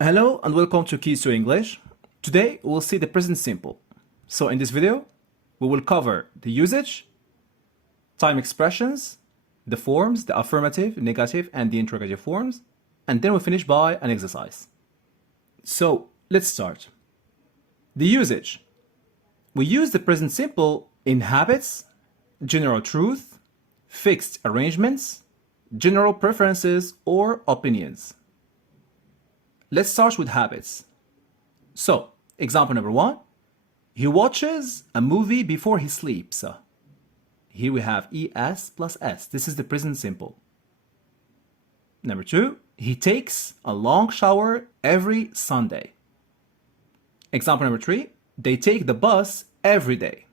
Hello and welcome to Keys to English. Today we'll see the present simple. So in this video, we will cover the usage, time expressions, the forms, the affirmative, negative, and the interrogative forms, and then we'll finish by an exercise. So let's start. The usage. We use the present simple in habits, general truth, fixed arrangements, general preferences, or opinions. Let's start with habits. So, example number 1. He watches a movie before he sleeps. Here we have ES plus S. This is the present simple. Number 2. He takes a long shower every Sunday. Example number 3. They take the bus every day.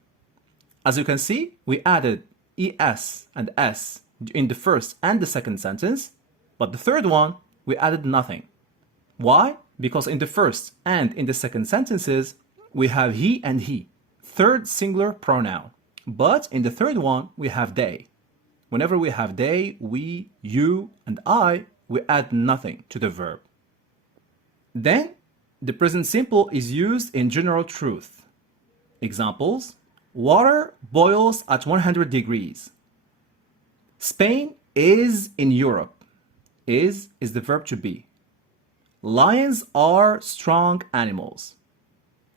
As you can see, we added ES and S in the first and the second sentence, but the third one, we added nothing. Why? Because in the first and in the second sentences, we have he and he, third singular pronoun. But in the third one, we have they. Whenever we have they, we, you, and I, we add nothing to the verb. Then, the present simple is used in general truth. Examples: water boils at 100 degrees. Spain is in Europe. Is the verb to be. Lions are strong animals.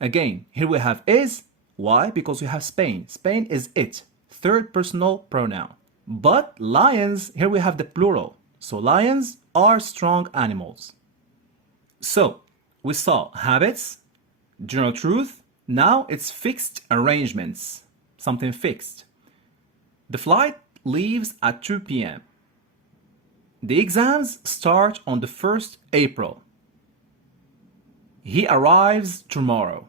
Again, here we have is. Why? Because we have Spain. Spain is it, third personal pronoun. But lions, here we have the plural. So lions are strong animals. So we saw habits, general truth. Now it's fixed arrangements, something fixed. The flight leaves at 2 p.m. The exams start on the 1st April. He arrives tomorrow.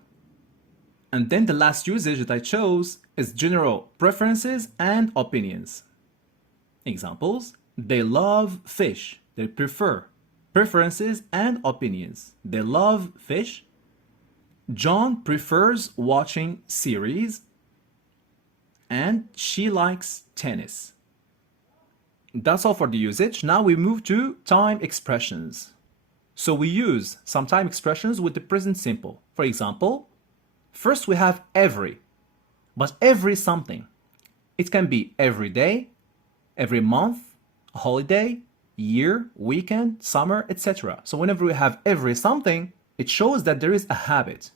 And then the last usage that I chose is general preferences and opinions. Examples: they love fish. They prefer. Preferences and opinions. They love fish. John prefers watching series. And she likes tennis. That's all for the usage. Now we move to time expressions. So we use some time expressions with the present simple. For example, first we have every, but every something. It can be every day, every month, a holiday, year, weekend, summer, etc. So whenever we have every something, it shows that there is a habit.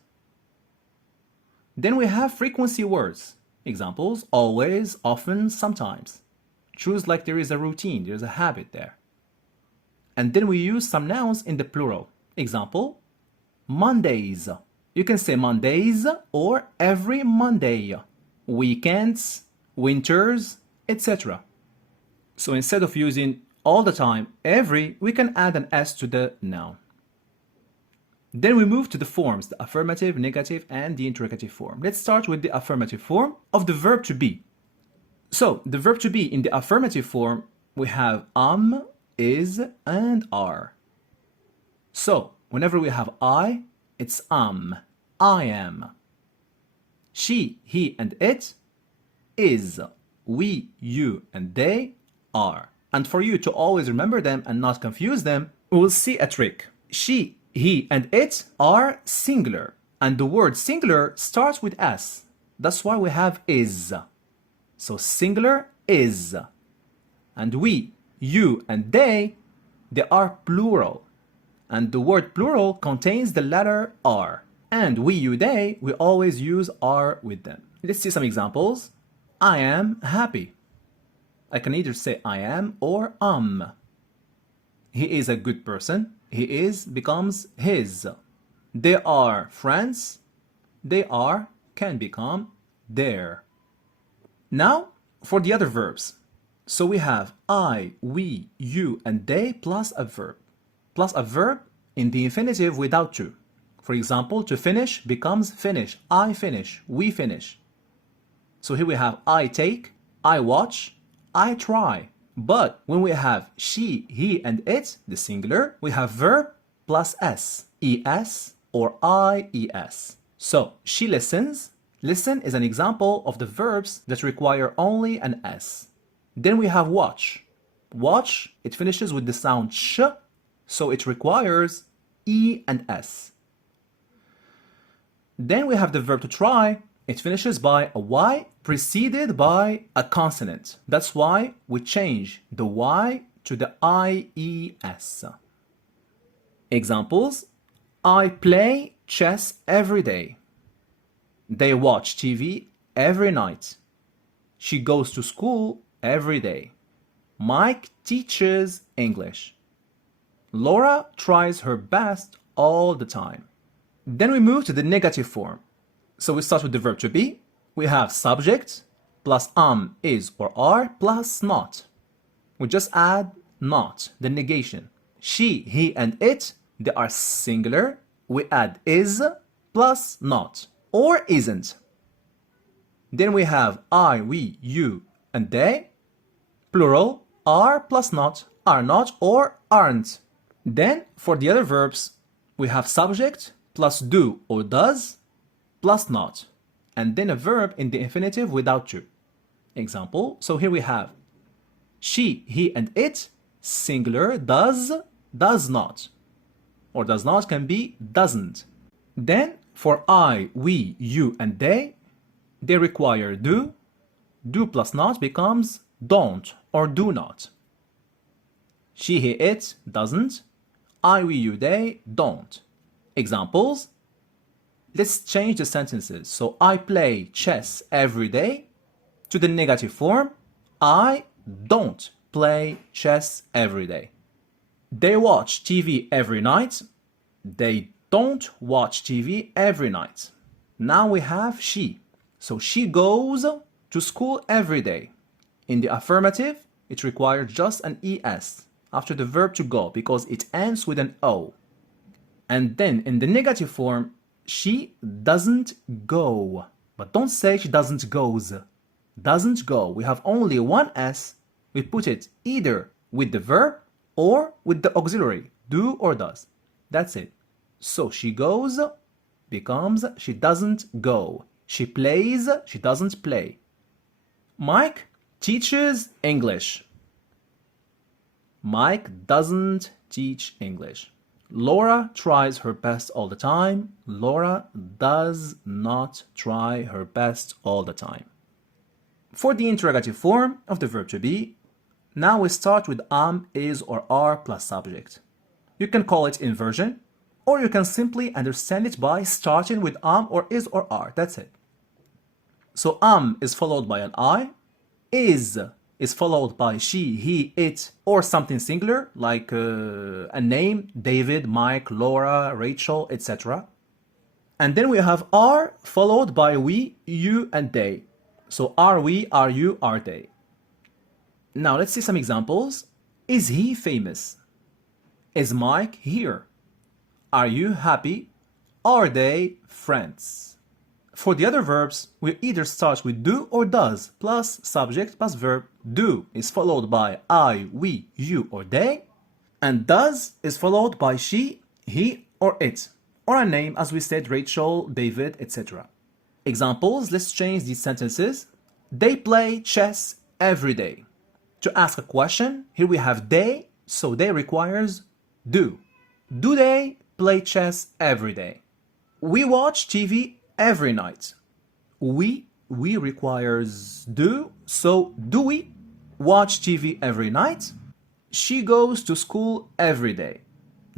Then we have frequency words. Examples: always, often, sometimes. Choose like there is a routine, there's a habit there. And then we use some nouns in the plural. Example: Mondays. You can say Mondays or every Monday. Weekends, winters, etc. So instead of using all the time every, we can add an S to the noun. Then we move to the forms, the affirmative, negative, and the interrogative form. Let's start with the affirmative form of the verb to be. So the verb to be in the affirmative form, we have is, and are. So whenever we have I, it's I am. She, he, and it is. We, you, and they are. And for you to always remember them and not confuse them, we'll see a trick. She, he, and it are singular, and the word singular starts with S. That's why we have is. So singular is. And we, you, and they are plural. And the word plural contains the letter R. And we, you, they, we always use R with them. Let's see some examples. I am happy. I can either say I am or He is a good person. He is becomes his. They are friends. They are can become their. Now for the other verbs. So we have I, we, you, and they plus a verb. Plus a verb in the infinitive without to. For example, to finish becomes finish. I finish. We finish. So here we have I take, I watch, I try. But when we have she, he, and it, the singular, we have verb plus s, es or ies. So she listens. Listen is an example of the verbs that require only an s. Then we have watch. Watch, it finishes with the sound sh, so it requires E and S. Then we have the verb to try. It finishes by a Y preceded by a consonant. That's why we change the Y to the IES. Examples: I play chess every day. They watch TV every night. She goes to school every day. Mike teaches English. Laura tries her best all the time. Then we move to the negative form. So we start with the verb to be. We have subject plus is, or are plus not. We just add not, the negation. She, he, and it, they are singular. We add is plus not, or isn't. Then we have I, we, you, and they, plural, are plus not, are not, or aren't. Then for the other verbs, we have subject plus do or does plus not, and then a verb in the infinitive without to. Example, so here we have she, he, and it, singular, does, does not, or does not can be doesn't. Then for I, we, you, and they require do. Do plus not becomes don't or do not. She, he, it doesn't. I, we, you, they don't. Examples. Let's change the sentences. So I play chess every day to the negative form. I don't play chess every day. They watch TV every night. They don't watch TV every night. Now we have she. So she goes to school every day. In the affirmative, it requires just an ES after the verb to go because it ends with an O. And then in the negative form, she doesn't go. But don't say she doesn't goes. Doesn't go. We have only one S. We put it either with the verb or with the auxiliary, do or does. That's it. So she goes becomes she doesn't go. She plays, she doesn't play. Mike teaches English. Mike doesn't teach English. Laura tries her best all the time. Laura does not try her best all the time. For the interrogative form of the verb to be, now we start with is, or are plus subject. You can call it inversion, or you can simply understand it by starting with or is, or are. That's it. So is followed by an I, is followed by she, he, it, or something singular like a name, David, Mike, Laura, Rachel, etc. And then we have are followed by we, you, and they. So are we, are you, are they. Now let's see some examples. Is he famous? Is Mike here? Are you happy? Are they friends? For the other verbs, we either start with do or does plus subject plus verb. Do is followed by I, we, you, or they, and does is followed by she, he, or it, or a name as we said, Rachel, David, etc. Examples, let's change these sentences. They play chess every day. To ask a question, here we have they, so they requires do. Do they play chess every day? We watch TV every night. We requires do, so do we watch TV every night? She goes to school every day.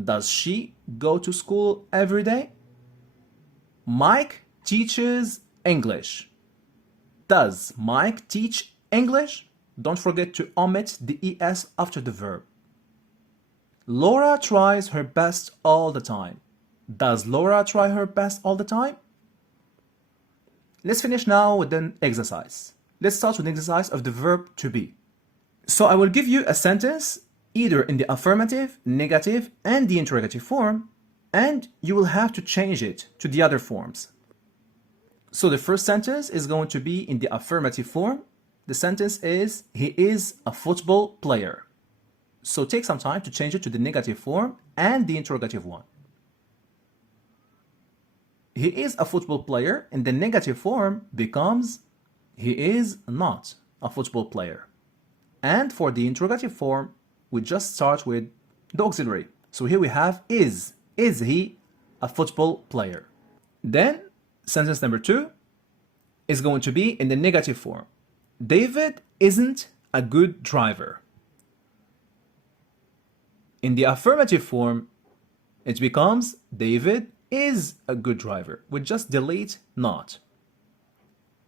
Does she go to school every day? Mike teaches English. Does Mike teach English? Don't forget to omit the ES after the verb. Laura tries her best all the time. Does Laura try her best all the time? Let's finish now with an exercise. Let's start with an exercise of the verb to be. So I will give you a sentence either in the affirmative, negative, and the interrogative form, and you will have to change it to the other forms. So the first sentence is going to be in the affirmative form. The sentence is, he is a football player. So take some time to change it to the negative form and the interrogative one. He is a football player in the negative form becomes, he is not a football player. And for the interrogative form, we just start with the auxiliary. So here we have is. Is he a football player? Then, sentence number 2 is going to be in the negative form. David isn't a good driver. In the affirmative form, it becomes David is a good driver. We just delete not.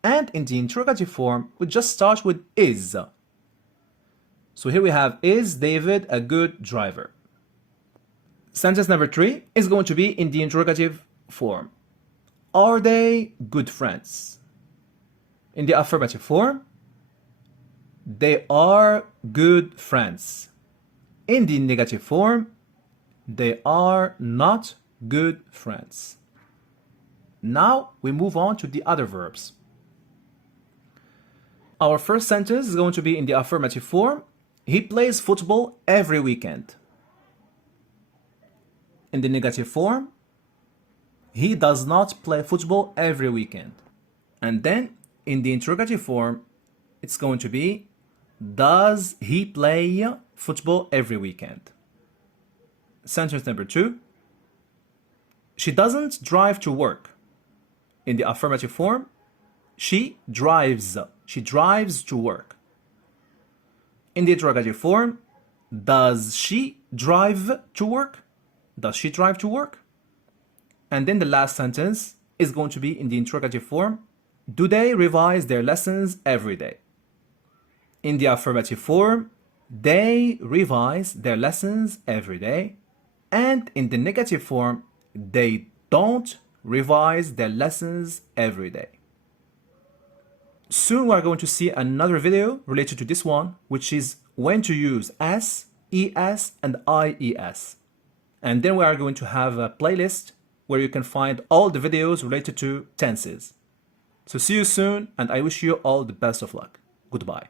And in the interrogative form, we just start with is. So here we have, is David a good driver? Sentence number 3 is going to be in the interrogative form. Are they good friends? In the affirmative form, they are good friends. In the negative form, they are not good friends. Now we move on to the other verbs. Our first sentence is going to be in the affirmative form. He plays football every weekend. In the negative form, he does not play football every weekend. And then in the interrogative form, it's going to be, does he play football every weekend? Sentence number 2, she doesn't drive to work. In the affirmative form, she drives to work. In the interrogative form, does she drive to work? Does she drive to work? And then the last sentence is going to be in the interrogative form. Do they revise their lessons every day? In the affirmative form, they revise their lessons every day. And in the negative form, they don't revise their lessons every day. Soon we are going to see another video related to this one, which is when to use s, es, and ies. And then we are going to have a playlist where you can find all the videos related to tenses. So see you soon, and I wish you all the best of luck. Goodbye.